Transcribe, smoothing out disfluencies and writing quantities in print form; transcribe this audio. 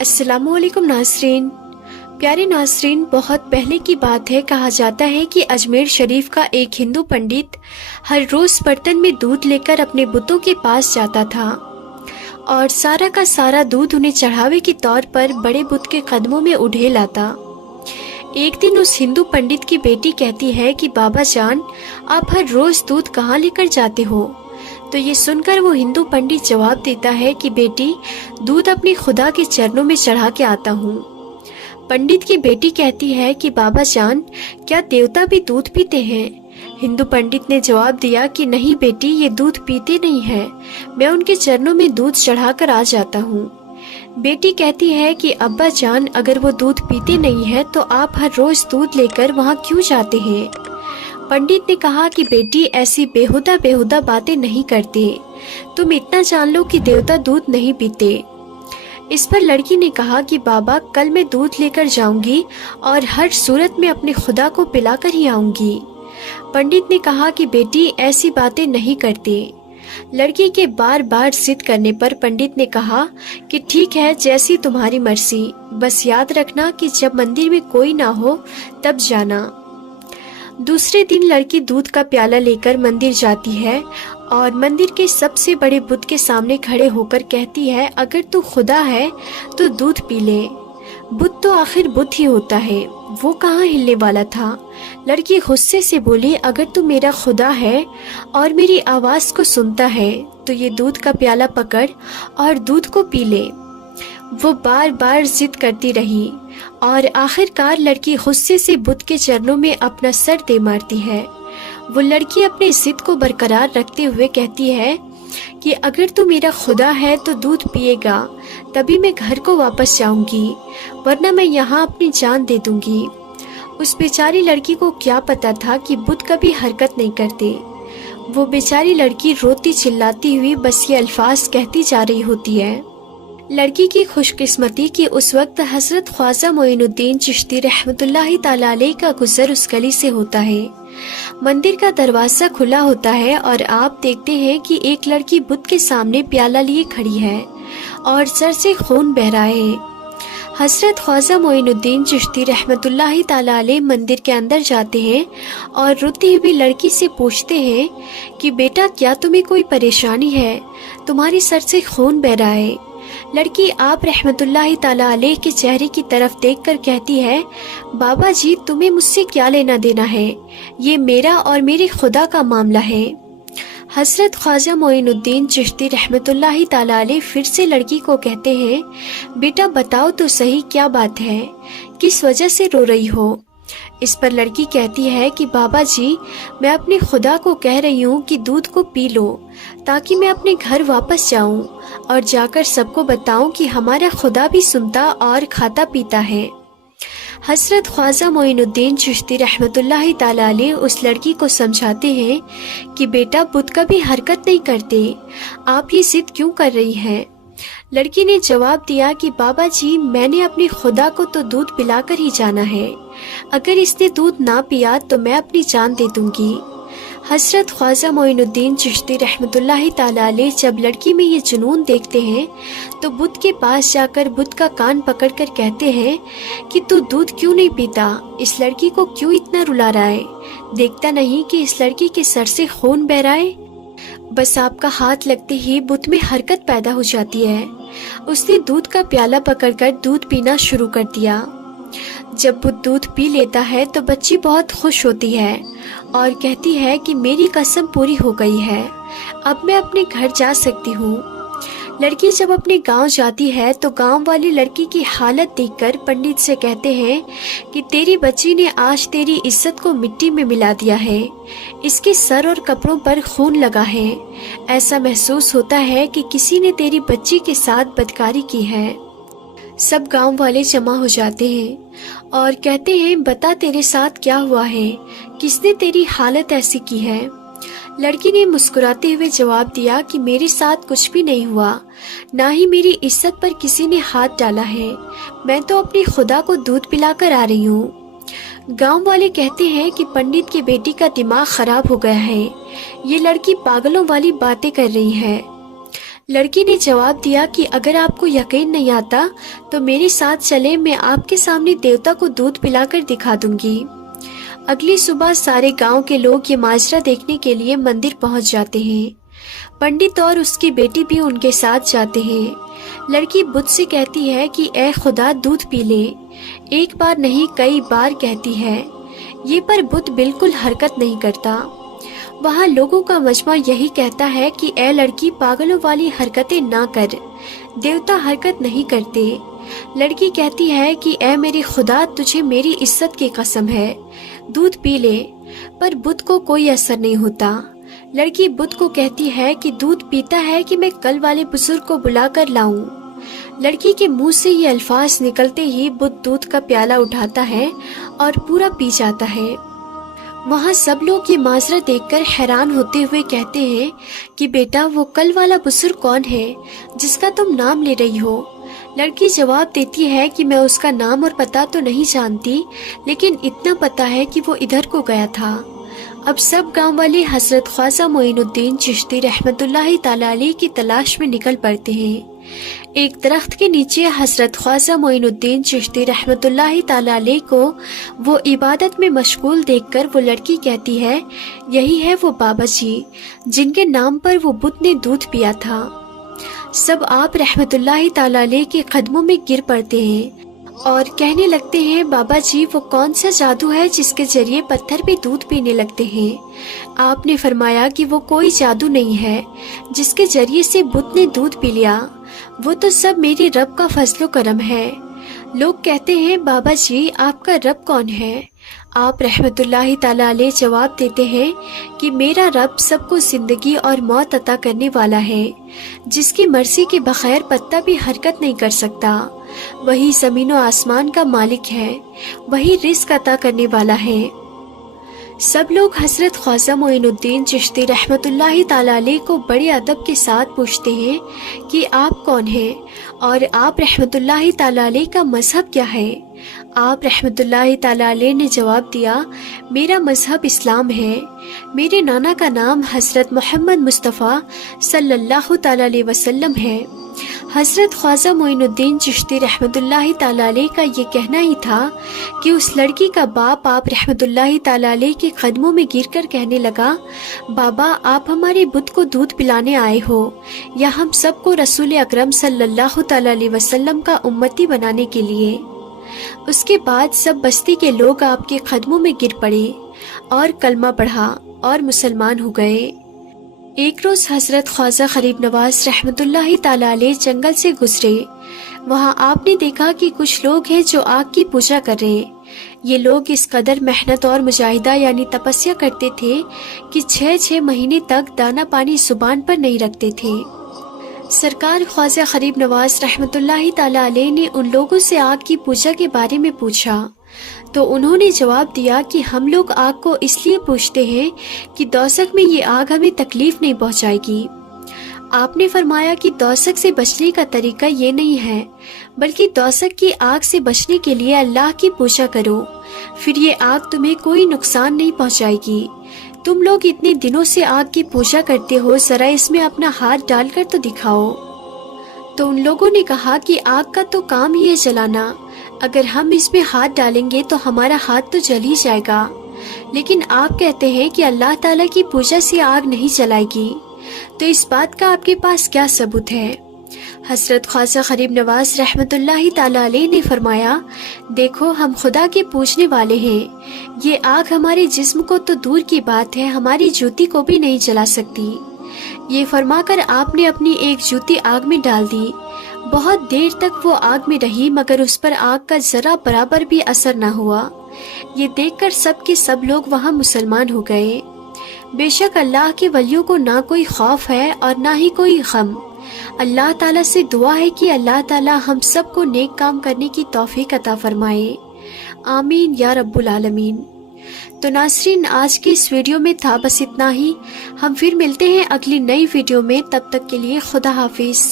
अस्सलामु अलैकुम नाज़रीन। प्यारे नाज़रीन, बहुत पहले की बात है। कहा जाता है कि अजमेर शरीफ का एक हिंदू पंडित हर रोज़ बर्तन में दूध लेकर अपने बुतों के पास जाता था और सारा का सारा दूध उन्हें चढ़ावे के तौर पर बड़े बुत के कदमों में उड़े लाता। एक दिन उस हिंदू पंडित की बेटी कहती है कि बाबा जान, आप हर रोज़ दूध कहाँ लेकर जाते हो? तो ये सुनकर वो हिंदू पंडित जवाब देता है कि बेटी, दूध अपने खुदा के चरणों में चढ़ा के आता हूँ। पंडित की बेटी कहती है कि बाबा जान, क्या देवता भी दूध पीते हैं? हिंदू पंडित ने जवाब दिया कि नहीं बेटी, ये दूध पीते नहीं हैं, मैं उनके चरणों में दूध चढ़ाकर आ जाता हूँ। बेटी कहती है कि अब्बा जान, अगर वो दूध पीते नहीं है तो आप हर रोज दूध लेकर वहाँ क्यों जाते हैं? पंडित ने कहा कि बेटी, ऐसी बेहुदा बातें नहीं करते, तुम इतना जान लो कि देवता दूध नहीं पीते। इस पर लड़की ने कहा कि बाबा, कल मैं दूध लेकर जाऊंगी और हर सूरत में अपने खुदा को पिलाकर ही आऊंगी। पंडित ने कहा कि बेटी, ऐसी बातें नहीं करते। लड़की के बार बार जिद करने पर पंडित ने कहा कि ठीक है, जैसी तुम्हारी मर्जी, बस याद रखना कि जब मंदिर में कोई ना हो तब जाना। दूसरे दिन लड़की दूध का प्याला लेकर मंदिर जाती है और मंदिर के सबसे बड़े बुत के सामने खड़े होकर कहती है, अगर तू खुदा है तो दूध पी ले। बुत तो आखिर बुत ही होता है, वो कहाँ हिलने वाला था। लड़की गुस्से से बोली, अगर तू मेरा खुदा है और मेरी आवाज़ को सुनता है तो ये दूध का प्याला पकड़ और दूध को पी ले। वो बार बार जिद करती रही और आखिरकार लड़की गुस्से से बुत के चरणों में अपना सर दे मारती है। वो लड़की अपने जिद को बरकरार रखते हुए कहती है कि अगर तू मेरा खुदा है तो दूध पिएगा, तभी मैं घर को वापस जाऊंगी, वरना मैं यहाँ अपनी जान दे दूंगी। उस बेचारी लड़की को क्या पता था कि बुत कभी हरकत नहीं करते। वो बेचारी लड़की रोती चिल्लाती हुई बस ये अल्फाज कहती जा रही होती है। लड़की की खुशकिस्मती कि उस वक्त हजरत ख्वाजा मोइनुद्दीन चिश्ती रहमतुल्लाहि ताला अलैह का गुजर उस गली से होता है। मंदिर का दरवाजा खुला होता है और आप देखते हैं कि एक लड़की बुत के सामने प्याला लिए खड़ी है और सर से खून बह रहा है। हजरत ख्वाजा मोइनुद्दीन चिश्ती रहमतुल्लाहि ताला अलैह मंदिर के अंदर जाते हैं और रोती हुई लड़की से पूछते हैं कि बेटा, क्या तुम्हें कोई परेशानी है? तुम्हारे सर से खून बह रहा है। लड़की आप रहमतुल्लाहि ताला अलैह के चेहरे की तरफ देखकर कहती है, बाबा जी, तुम्हें मुझसे क्या लेना देना है? ये मेरा और मेरे खुदा का मामला है। हजरत ख्वाजा मोइनुद्दीन चिश्ती रहमतुल्लाहि ताला अलैह फिर से लड़की को कहते हैं, बेटा बताओ तो सही, क्या बात है, किस वजह से रो रही हो? इस पर लड़की कहती है कि बाबा जी, मैं अपने खुदा को कह रही हूँ कि दूध को पी लो ताकि मैं अपने घर वापस जाऊं और जाकर सबको बताऊं कि हमारा खुदा भी सुनता और खाता पीता है। हजरत ख्वाजा मोइनुद्दीन चिश्ती रहमतुल्लाहि ताला अलैह उस लड़की को समझाते हैं कि बेटा, बुत कभी हरकत नहीं करते, आप ये जिद क्यों कर रही हैं? लड़की ने जवाब दिया कि बाबा जी, मैंने अपने खुदा को तो दूध पिलाकर ही जाना है, अगर इसने दूध ना पिया तो मैं अपनी जान दे दूंगी। हजरत ख्वाजा मोइनुद्दीन चिश्ती रहमतुल्लाहि ताला अलैह जब लड़की में ये जुनून देखते हैं तो बुत के पास जाकर बुत का कान पकड़कर कहते हैं कि तू दूध क्यों नहीं पीता? इस लड़की को क्यों इतना रुला रहा है? देखता नहीं कि इस लड़की के सर से खून बह रहा है? बस आपका हाथ लगते ही बुत में हरकत पैदा हो जाती है। उसने दूध का प्याला पकड़कर दूध पीना शुरू कर दिया। जब बुत दूध पी लेता है तो बच्ची बहुत खुश होती है और कहती है कि मेरी कसम पूरी हो गई है, अब मैं अपने घर जा सकती हूँ। लड़की जब अपने गांव जाती है तो गांव वाले लड़की की हालत देखकर पंडित से कहते हैं कि तेरी बच्ची ने आज तेरी इज्जत को मिट्टी में मिला दिया है, इसके सर और कपड़ों पर खून लगा है, ऐसा महसूस होता है कि किसी ने तेरी बच्ची के साथ बदकारी की है। सब गांव वाले जमा हो जाते हैं और कहते हैं, बता तेरे साथ क्या हुआ है, किसने तेरी हालत ऐसी की है? लड़की ने मुस्कुराते हुए जवाब दिया कि मेरे साथ कुछ भी नहीं हुआ, ना ही मेरी इज्जत पर किसी ने हाथ डाला है, मैं तो अपने खुदा को दूध पिलाकर आ रही हूँ। गांव वाले कहते हैं कि पंडित की बेटी का दिमाग खराब हो गया है, ये लड़की पागलों वाली बातें कर रही है। لڑکی نے جواب دیا کہ اگر آپ کو یقین نہیں آتا تو میرے ساتھ چلے، میں آپ کے سامنے دیوتا کو دودھ پلا کر دکھا دوں گی۔ اگلی صبح سارے گاؤں کے لوگ یہ ماجرا دیکھنے کے لیے مندر پہنچ جاتے ہیں۔ پنڈت اور اس کی بیٹی بھی ان کے ساتھ جاتے ہیں۔ لڑکی بت سے کہتی ہے کہ اے خدا دودھ پی لے، ایک بار نہیں کئی بار کہتی ہے، یہ پر بت بالکل حرکت نہیں کرتا۔ وہاں لوگوں کا مجمع یہی کہتا ہے کہ اے لڑکی پاگلوں والی حرکتیں نہ کر، دیوتا حرکت نہیں کرتے۔ لڑکی کہتی ہے کہ اے میرے خدا تجھے میری عزت کی قسم ہے، دودھ پی لے، پر بت کو کوئی اثر نہیں ہوتا۔ لڑکی بت کو کہتی ہے کہ دودھ پیتا ہے کہ میں کل والے بزرگ کو بلا کر لاؤں۔ لڑکی کے منہ سے یہ الفاظ نکلتے ہی بت دودھ کا پیالہ اٹھاتا ہے اور پورا پی جاتا ہے۔ وہاں سب لوگ یہ منظر دیکھ کر حیران ہوتے ہوئے کہتے ہیں کہ بیٹا وہ کل والا بزرگ کون ہے جس کا تم نام لے رہی ہو؟ لڑکی جواب دیتی ہے کہ میں اس کا نام اور پتہ تو نہیں جانتی، لیکن اتنا پتہ ہے کہ وہ ادھر کو گیا تھا۔ اب سب گاؤں والے حضرت خواجہ معین الدین چشتی رحمت اللہ تعالی علیہ کی تلاش میں نکل پڑتے ہیں۔ ایک درخت کے نیچے حضرت خواجہ معین الدین چشتی رحمت اللہ تعالی علیہ کو وہ عبادت میں مشغول دیکھ کر وہ لڑکی کہتی ہے، یہی ہے وہ بابا جی جن کے نام پر وہ بت نے دودھ پیا تھا۔ سب آپ رحمت اللہ تعالی علیہ کے قدموں میں گر پڑتے ہیں اور کہنے لگتے ہیں، بابا جی وہ کون سا جادو ہے جس کے ذریعے پتھر بھی دودھ پینے لگتے ہیں؟ آپ نے فرمایا کہ وہ کوئی جادو نہیں ہے جس کے ذریعے سے بت نے دودھ پی لیا، وہ تو سب میرے رب کا فضل و کرم ہے۔ لوگ کہتے ہیں، بابا جی آپ کا رب کون ہے؟ آپ رحمت اللہ تعالی علیہ جواب دیتے ہیں کہ میرا رب سب کو زندگی اور موت عطا کرنے والا ہے، جس کی مرضی کے بغیر پتہ بھی حرکت نہیں کر سکتا، وہی زمین و آسمان کا مالک ہے، وہی رزق عطا کرنے والا ہے۔ سب لوگ حضرت خواجہ معین الدین چشتی رحمت اللہ تعالی علیہ کو بڑے ادب کے ساتھ پوچھتے ہیں کہ آپ کون ہیں اور آپ رحمت اللہ تعالی علیہ کا مذہب کیا ہے؟ آپ رحمت اللہ تعالی علیہ نے جواب دیا، میرا مذہب اسلام ہے، میرے نانا کا نام حضرت محمد مصطفیٰ صلی اللہ تعالی علیہ وسلم ہے۔ حضرت خواجہ معین الدین چشتی رحمت اللہ تعالی علیہ کا یہ کہنا ہی تھا کہ اس لڑکی کا باپ آپ رحمت اللہ تعالی علیہ کے قدموں میں گر کر کہنے لگا، بابا آپ ہمارے بت کو دودھ پلانے آئے ہو یا ہم سب کو رسول اکرم صلی اللہ تعالی علیہ وسلم کا امتی بنانے کے لیے؟ اس کے بعد سب بستی کے لوگ آپ کے قدموں میں گر پڑے اور کلمہ پڑھا اور مسلمان ہو گئے۔ ایک روز حضرت خواجہ غریب نواز رحمت اللہ تعالی علیہ جنگل سے گزرے۔ وہاں آپ نے دیکھا کہ کچھ لوگ ہیں جو آگ کی پوجا کر رہے۔ یہ لوگ اس قدر محنت اور مجاہدہ یعنی تپسیا کرتے تھے کہ 6 مہینے تک دانہ پانی زبان پر نہیں رکھتے تھے۔ سرکار خواجہ غریب نواز رحمت اللہ تعالی علیہ نے ان لوگوں سے آگ کی پوجا کے بارے میں پوچھا تو انہوں نے جواب دیا کہ ہم لوگ آگ کو اس لیے پوجتے ہیں کہ دوزخ میں یہ آگ ہمیں تکلیف نہیں پہنچائے گی۔ آپ نے فرمایا کہ دوزخ سے بچنے کا طریقہ یہ نہیں ہے، بلکہ دوزخ کی آگ سے بچنے کے لیے اللہ کی پوجا کرو، پھر یہ آگ تمہیں کوئی نقصان نہیں پہنچائے گی۔ تم لوگ اتنے دنوں سے آگ کی پوجا کرتے ہو، ذرا اس میں اپنا ہاتھ ڈال کر تو دکھاؤ۔ تو ان لوگوں نے کہا کہ آگ کا تو کام ہی ہے جلانا، اگر ہم اس میں ہاتھ ڈالیں گے تو ہمارا ہاتھ تو جل ہی جائے گا، لیکن آپ کہتے ہیں کہ اللہ تعالیٰ کی پوجا سے آگ نہیں جلائے گی، تو اس بات کا آپ کے پاس کیا ثبوت ہے؟ حضرت خواجہ غریب نواز رحمت اللہ تعالی علیہ نے فرمایا، دیکھو ہم خدا کے پوجنے والے ہیں، یہ آگ ہمارے جسم کو تو دور کی بات ہے، ہماری جوتی کو بھی نہیں جلا سکتی۔ یہ فرما کر آپ نے اپنی ایک جوتی آگ میں ڈال دی۔ بہت دیر تک وہ آگ میں رہی مگر اس پر آگ کا ذرا برابر بھی اثر نہ ہوا۔ یہ دیکھ کر سب کے سب لوگ وہاں مسلمان ہو گئے۔ بے شک اللہ کے ولیوں کو نہ کوئی خوف ہے اور نہ ہی کوئی غم۔ اللہ تعالیٰ سے دعا ہے کہ اللہ تعالیٰ ہم سب کو نیک کام کرنے کی توفیق عطا فرمائے، آمین یا رب العالمین۔ تو ناظرین آج کی اس ویڈیو میں تھا بس اتنا ہی، ہم پھر ملتے ہیں اگلی نئی ویڈیو میں، تب تک کے لیے خدا حافظ۔